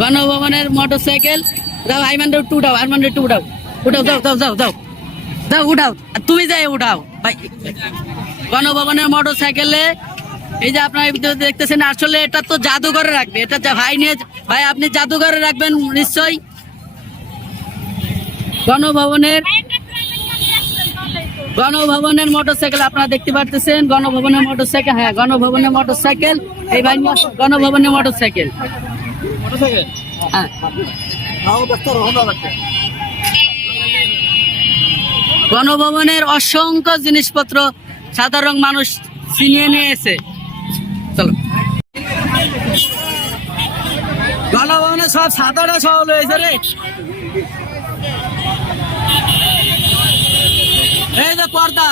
গণভবনের মোটরসাইকেল যাও, আইমানটা একটু উঠাও, আইমানটা একটু উঠাও, উঠাও, যাও যাও যাও যাও যাও উঠাও, আর তুমি যাই উঠাও ভাই। গণভবনের মোটরসাইকেলে এই যে আপনারা দেখতেছেন, আসলে এটা তো জাদুঘরে রাখবে, এটা ভাই নিয়ে, ভাই আপনি জাদুঘরে রাখবেন নিশ্চয়ই। গণভবনের মোটরসাইকেল আপনারা দেখতে পাচ্ছেন, গণভবনের মোটরসাইকেল, হ্যাঁ গণভবনের মোটরসাইকেল, এই ভাই গণভবনের মোটরসাইকেল, হ্যাঁ গণভবনের অসংখ্য জিনিসপত্র সাধারণ মানুষ ছিনিয়ে নিয়েছে। চলো, গণভবনের সব সাদাটা সব হয়েছে রে। এই যে পর্দা,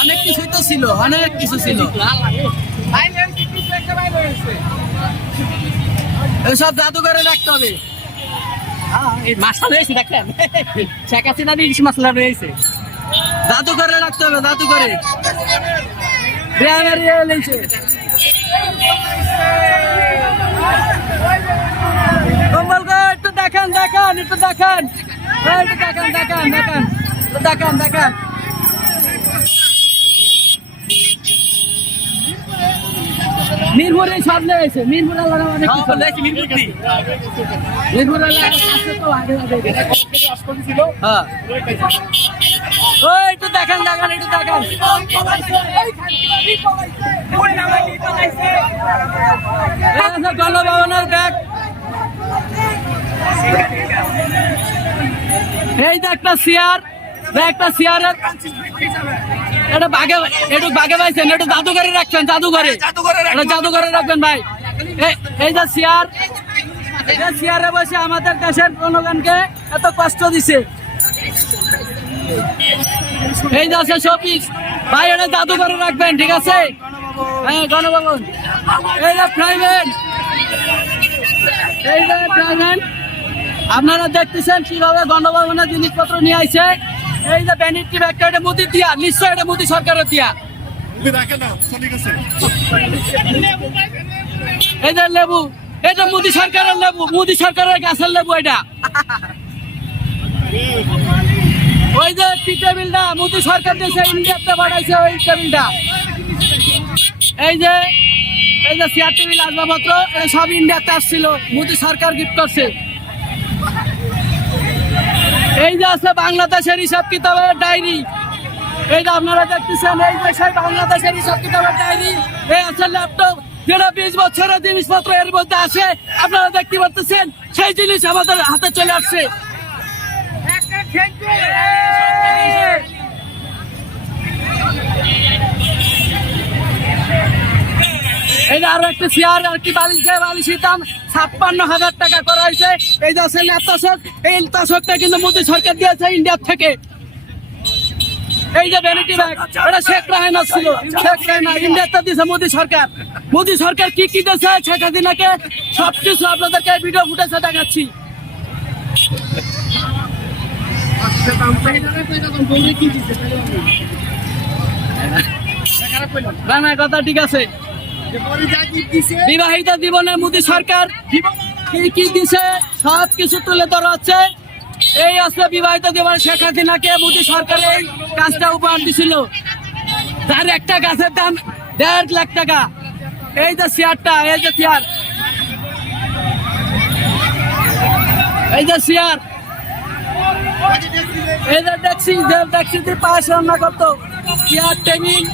অনেক কিছুই তো ছিল, অনেক কিছু ছিল, সব জাদুঘরে রাখতে হবে। মাসলা রয়েছে দেখেন, শেখ হাসিনা ইলিশ মাসলা রয়েছে, জাদুঘরে রাখতে হবে, জাদুঘরে। একটু দেখান, দেখান, একটু দেখান, একটু দেখান, দেখান, দেখান, দেখান, দেখান। মিরপুরে সব লেগেছে, মিরপুর মিরপুর একটু দেখান, দেখান, একটু দেখান। গণভবনের ব্যাগ, এই যে একটা চেয়ার, একটা চেয়ারের এটা বাগে, একটু বাগে পাইছেন, একটু জাদুঘরে রাখছেন, জাদুঘরে, জাদুঘরে রাখবেন ভাই। এই যে চেয়ার, চেয়ারে বসে আমাদের দেশের জনগণকে এত কষ্ট দিছে, এই যে আছে শোপিস ভাই, এটা জাদুঘরে রাখবেন, ঠিক আছে? হ্যাঁ গণভবন, এই যে প্রাইভেট, এই যে প্রাইভেট, আপনারা দেখতেছেন কিভাবে গণভবনের জিনিসপত্র নিয়ে আইছে। এই যে ভ্যানিটি ব্যাগটা, এটা মোদি দিয়া, নিশ্চয় এটা মোদি সরকারের দিয়া। এই যে লেবু, এটা মোদি সরকারের লেবু, মোদি সরকারের গাছের লেবু এটা। ওই যে টি টেবিলটা মোদি সরকার দিয়েছে, ইন্ডিয়াতে পাঠাইছে ওই টেবিলটা। এই যে চেয়ার টেবিল আসবাবপত্র, এটা সব ইন্ডিয়াতে আসছিল, মোদি সরকার গিফট করছে। এই যে আছে বাংলাদেশের হিসাব কিতাবের ডায়েরি, এই যে আপনারা দেখতেছেন, এই যে সেই বাংলাদেশের হিসাব কিতাবের ডায়েরি। এই আছে ল্যাপটপ, যেটা 20 বছরের জিনিসপত্র এর মধ্যে আসে, আপনারা দেখতে পাচ্ছেন, সেই জিনিস আমাদের হাতে চলে আসছে। এই যে আরো একটা চেয়ার, আর কি বালিশ, বালিশের দাম 56,000 টাকা করা হয়েছে। এই যে আছে ল্যাপটপ, এই ল্যাপটপটা কিন্তু মোদি সরকার দিয়েছে ইন্ডিয়া থেকে। এই যে ভ্যানিটি ব্যাগ, এটা শেখ রাহানা ছিল, শেখ রাহানা ইন্ডিয়াতে দিয়েছে মোদি সরকার। মোদি সরকার কি কি দিয়েছে শেখ হাসিনাকে, সবকিছু আপনাদেরকে ভিডিও ফুটেজে দেখাচ্ছি। না কথা ঠিক আছে। বিবাহিত জীবনে মোদি সরকার কি কি দিছে সব কিছু তুলে ধরা হচ্ছে। এই আছে বিবাহিত জীবনে শেখ হাসিনাকে মোদি সরকার এই কাজটা উপহার দিছিল, যার একটা গাছের দাম 1.5 লাখ টাকা। এই যে চেয়ারটা, এই যে চেয়ার, এই যে চেয়ার, এই যে ট্যাক্সি, ট্যাক্সি দিয়ে পাশ রান্না করতো, চেয়ার টেবিল।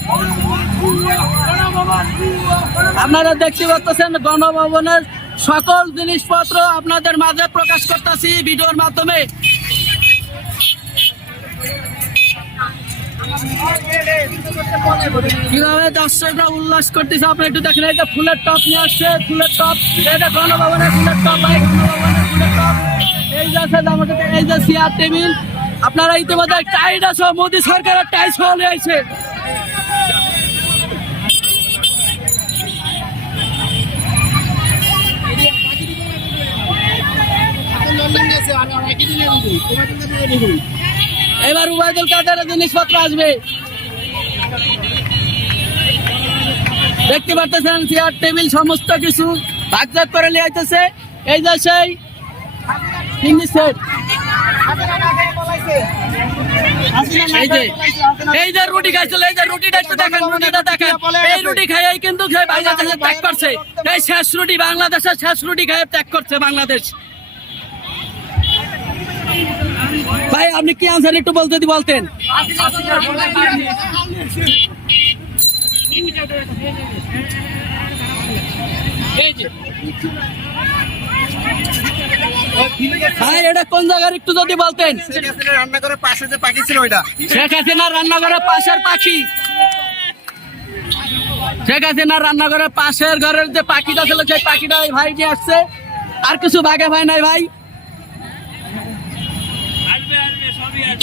আপনারা দেখতে পাচ্ছেন গণভবনের সকল জিনিসপত্র আপনাদের মাঝে প্রকাশ করতেছি ভিডিওর মাধ্যমে। কিভাবে দর্শকরা উল্লাস করতেছে আপনি একটু দেখেন। এই যে ফুলের টপ নিয়ে আসছে, ফুলের টপ, এটা গণভবনের ফুলের টপ, ভাই গণভবনের ফুলের টপ। এই যে আছে আমাদের, এই যে চেয়ার টেবিল, আপনারা ইতিমধ্যে টাইট আছে, মোদি সরকারের টাইট চলে আসছে। এবার উবাইদুল কাদেরের জিনিসপত্র আসবে, দেখতে পাচ্ছেন চেয়ার টেবিল সমস্ত কিছু ভাগজাত করে নিয়ে আইতেছে। এই যে সেই হিন্দি সেট, এই যে রুটি খাইছিল, এই যে রুটিটা একটু দেখেন, রুটিটা দেখেন। এই রুটি খাই কিন্তু বাংলাদেশে ত্যাগ করছে। এই শেষ রুটি, বাংলাদেশের শেষ রুটি খাই ত্যাগ করছে বাংলাদেশ। ভাই আপনি কি আনসার একটু বলতেন? ভাই এটা কোন জায়গার একটু যদি বলতেন? রান্নাঘরের পাশে যে পাখি ছিল ওইটা শেখ হাসিনা রান্নাঘরের পাশের পাখি। শেখ হাসিনা রান্নাঘরের পাশের ঘরের যে পাখিটা ছিল সেই পাখিটা ভাই নিয়ে আসছে। আর কিছু ভাগে ভাই নাই ভাই।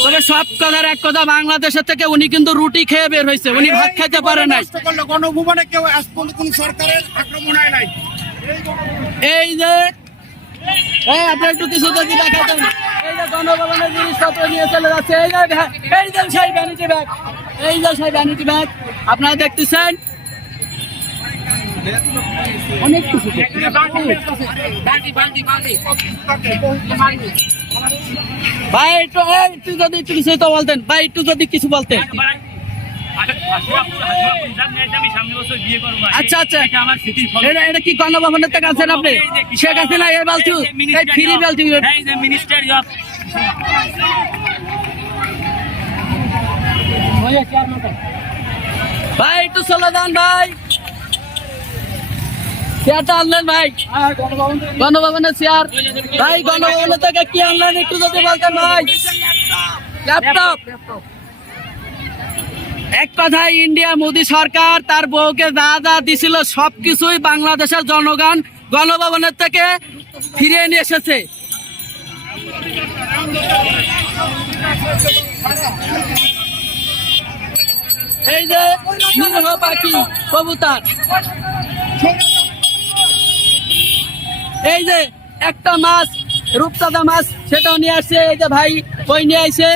তবে সব কথার এক কথা, বাংলাদেশের থেকে উনি কিন্তু রুটি খেয়ে বের হয়েছে, উনি ভাত খাইতে পারে নাই। গণভবনে কেউ আজ পর্যন্ত কোন সরকারের আক্রমণ হয় নাই। এই যে আপনি একটু কিছু যদি দেখাতেন, এই যে গণভবনের জিনিসপত্র নিয়ে চলে যাচ্ছে। এই যে সেই ভ্যানিটি ব্যাগ, এই যে সেই ভ্যানিটি ব্যাগ আপনারা দেখতেছেন। অনেক কিছু ভাই একটু যদি একটু কিছু তো বলতেন ভাই, একটু যদি কিছু বলতেন। আচ্ছা আচ্ছা, এটা কি গণভবনের থেকে আছেন আপনি? শেখ হাসিনা এই বলছু ফ্রি বলছি ভাই, একটু চলে যান ভাই। চেয়ারটা আনলেন ভাই, গণভবনের চেয়ার ভাই, গণভবনের থেকে কি আনলেন একটু যদি বলতেন ভাই। ল্যাপটপ। এক কথায় ইন্ডিয়া মোদী সরকার তার বউকে যা যা দিছিল সবকিছুই বাংলাদেশের জনগণ গণভবনের থেকে ফিরিয়ে নিয়ে এসেছে। এই যে নিরীহ পাখি কবুতর, এই যে একটা মাছ রূপচাঁদা মাছ সেটাও নিয়ে আসছে। এই যে ভাই ওই নিয়ে আসছে।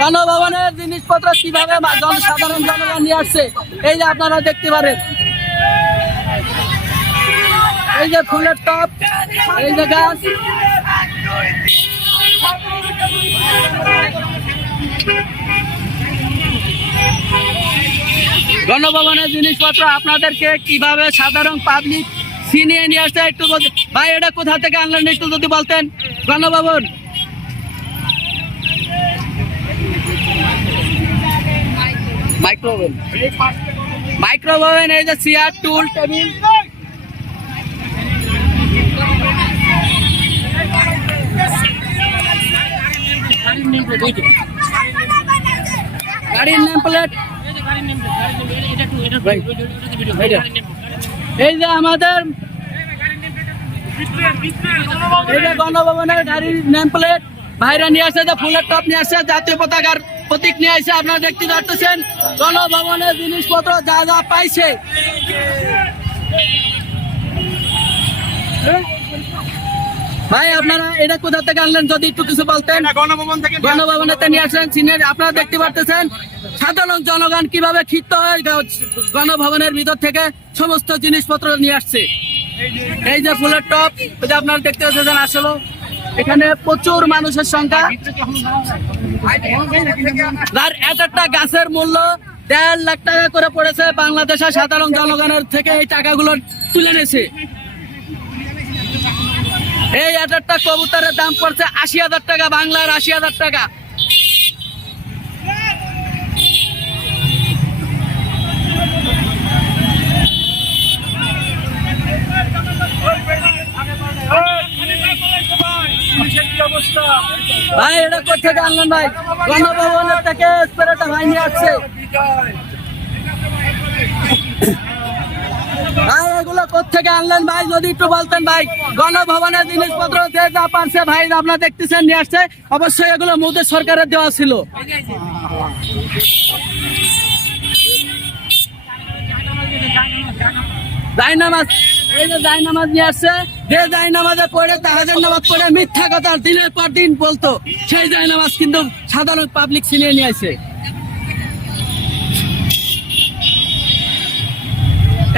গণভবনের জিনিসপত্র কিভাবে সাধারণ জনগণ নিয়ে আসছে এই যে আপনারা দেখতে পারেন। এই যে ফুলের টপ, এই যে গাছ, গণভবনের জিনিসপত্র আপনাদেরকে কিভাবে সাধারণ পাবলিক ছিনিয়ে নিয়ে আসছে একটু ভাই, এটা কোথা থেকে আনলেন একটু যদি বলতেন। গণভবন মাইক্রোওভেন, এই যে চেয়ার টুল টেবিল, গাড়ির নেম প্লেট, এই যে আমাদের এই যে গণভবনের গাড়ির নেম প্লেট ভাইরা নিয়ে আসে, যে ফুলের টপ নিয়ে আসছে, জাতীয় পতাকার প্রতীক নিয়ে আসে। আপনারা দেখতে পাচ্ছেন গণভবনের জিনিসপত্র যা যা পাইছে। ভাই আপনারা এটা কোথা থেকে আনলেন যদি একটু কিছু বলতেন। গণভবনেতে নিয়ে আসলেন সিনিয়র, আপনারা দেখতে পাচ্ছেন সাধারণ জনগণ কিভাবে ক্ষিপ্ত হয়ে গণভবনের ভিতর থেকে সমস্ত জিনিসপত্র নিয়ে আসছে। এই যে ফুলের টপ, ওই যে আপনারা দেখতে পাচ্ছেন, আসলে এখানে প্রচুর মানুষের সংখ্যা। আর একটা গাছের মূল্য 1.5 লাখ টাকা করে পড়েছে। বাংলাদেশের সাধারণ জনগণের থেকে এই টাকাগুলো তুলে নিয়েছে। এই একটা কবুতরের দাম পড়ছে 80,000 টাকা, বাংলার 80,000 টাকা। ভাই এটা কোথেকে আনলেন ভাই? গণভবনের থেকে স্প্রেটা ভাই নিয়ে আসছে। ভাই এগুলো কোথেকে আনলেন ভাই যদি একটু বলতেন ভাই। গণভবনের জিনিসপত্র যে যা পারছে ভাই আপনারা দেখতেছেন নিয়ে আসছে। অবশ্যই এগুলো মোদী সরকারের দেওয়া ছিল। জায়নামাজ, এই যে জায়নামাজ নিয়ে আসছে। যে জায়নামাজে পড়ে তাহাজের নামাজ পড়ে মিথ্যা কথা দিনের পর দিন বলতো, সেই জায়নামাজ কিন্তু সাধারণ পাবলিক ছিনিয়ে নিয়ে আসে।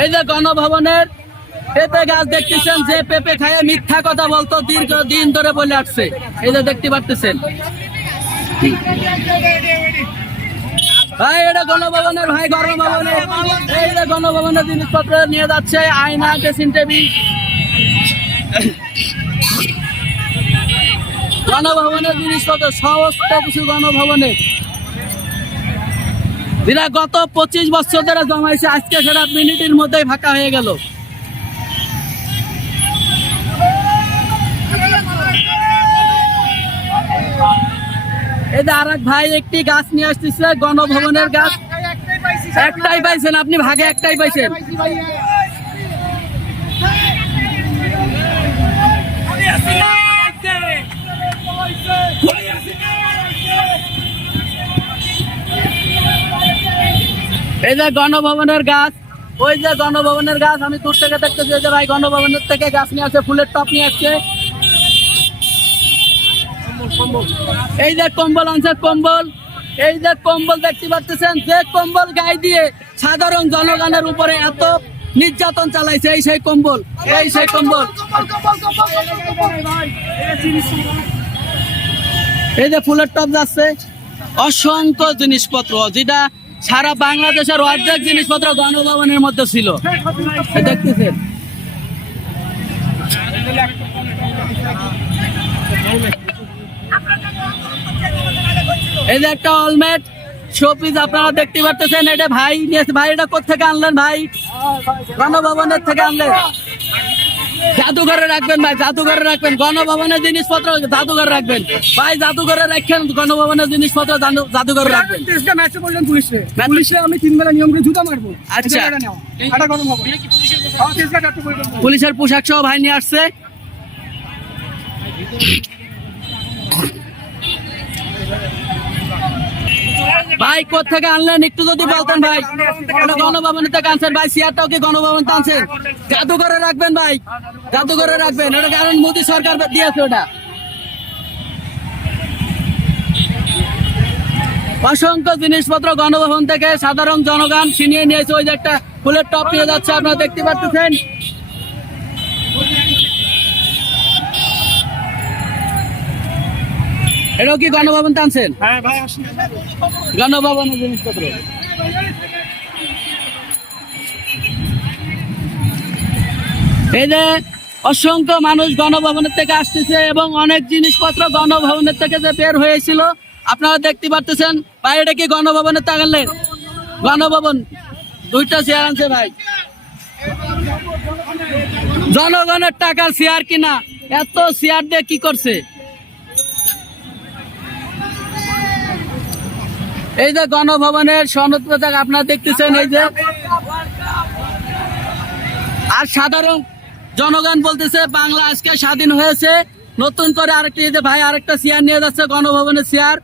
এই যে গণভবনের পেঁপে গাছ দেখতেছেন, যে পেঁপে খায় মিথ্যা কথা বলতো দীর্ঘদিন ধরে বলে আসছে, এই যে দেখতে পাচ্ছেন ভাই। এটা গণভবনের ভাই, গণভবনের এই যে গণভবনের জিনিসপত্র নিয়ে যাচ্ছে, আয়না, ড্রেসিং টেবিল, গণভবনের জিনিসপত্র সমস্ত কিছু গণভবনের, যেটা গত 25 বছর ধরে জমাইছে, আজকে সেটা মিনিটের মধ্যেই ফাঁকা হয়ে গেল। এই যে আর এক ভাই একটি গাছ নিয়ে আসতেছে, গণভবনের গাছ। একটাই পাইছেন আপনি, ভাগে একটাই পাইছেন। এই যে গণভবনের গাছ, ওই যে গণভবনের গাছ, আমি দূর থেকে দেখতেছি। এই যে ভাই গণভবনের থেকে গাছ নিয়ে আসছে, ফুলের টপ নিয়ে আসছে। এই যে কম্বল আনছে, কম্বল, এই যে কম্বল দেখতে পাচ্ছেন, যে কম্বল গায়ে দিয়ে সাধারণ জনগণের উপরে এত নির্যাতন চালাইছে, এই সেই কম্বল, এই সেই কম্বল। এই যে ফুলের টপ যাচ্ছে, অসংখ্য জিনিসপত্র, যেটা সারা বাংলাদেশের অর্ধেক জিনিসপত্র গণভবনের মধ্যে ছিল, দেখতেছেন। এই যে একটা অলমেট শোপিস আপনারা দেখতে পাচ্ছেন, এটা ভাই নিয়েছে। ভাই এটা কোথেকে আনলেন ভাই? গণভবনের থেকে আনলেন। জাদুঘরে রাখবেন ভাই, জাদুঘরে রাখবেন। গণভবনের জিনিসপত্র জাদুঘরে রাখবেন ভাই, জাদুঘরে রাখেন। গণভবনের জিনিসপত্র জাদুঘরে রাখবেন। পুলিশে আমি 3 বেলা নিয়ম করে জুতা মারবো। আচ্ছা, এটা গণভবন। পুলিশের পোশাক সহ ভাই নিয়ে আসছে। ভাই কোথেকে আনলেন একটু যদি বলতেন ভাই। এটা গণভবনের থেকে আনছেন ভাই, চেয়ারটাও কি গণভবন আনছেন? জাদুঘরে রাখবেন ভাই, জাদুঘরে রাখবেন। এটা কারণ মোদী সরকার দিয়েছে ওটা। অসংখ্য জিনিসপত্র গণভবন থেকে সাধারণ জনগণ ছিনিয়ে নিয়েছে। ওই যে একটা ফুলের টপ নিয়ে যাচ্ছে, আপনারা দেখতে পাচ্ছেন। এটাও কি গণভবন টানছেন? হ্যাঁ ভাই, আসুন। গণভবনের জিনিসপত্র। এই যে অসংখ্য মানুষ গণভবনের থেকে আসতেছে এবং অনেক জিনিসপত্র গণভবনের থেকে যে বের হয়েছিল আপনারা দেখতে পাচ্ছেন ভাই। এটা কি গণভবনের তাগালেন? গণভবন দুইটা চেয়ার আনছে ভাই, জনগণের টাকার চেয়ার কিনা। এত চেয়ার দিয়ে কি করছে? এই যে গণভবনের সনদ পোশাক আপনারা দেখতেছেন। এই যে আর সাধারণ জনগণ বলতেছে বাংলা আজকে স্বাধীন হয়েছে। নতুন করে আরেকটি, এই যে ভাই আরেকটা চেয়ার নিয়ে যাচ্ছে, গণভবনের চেয়ার।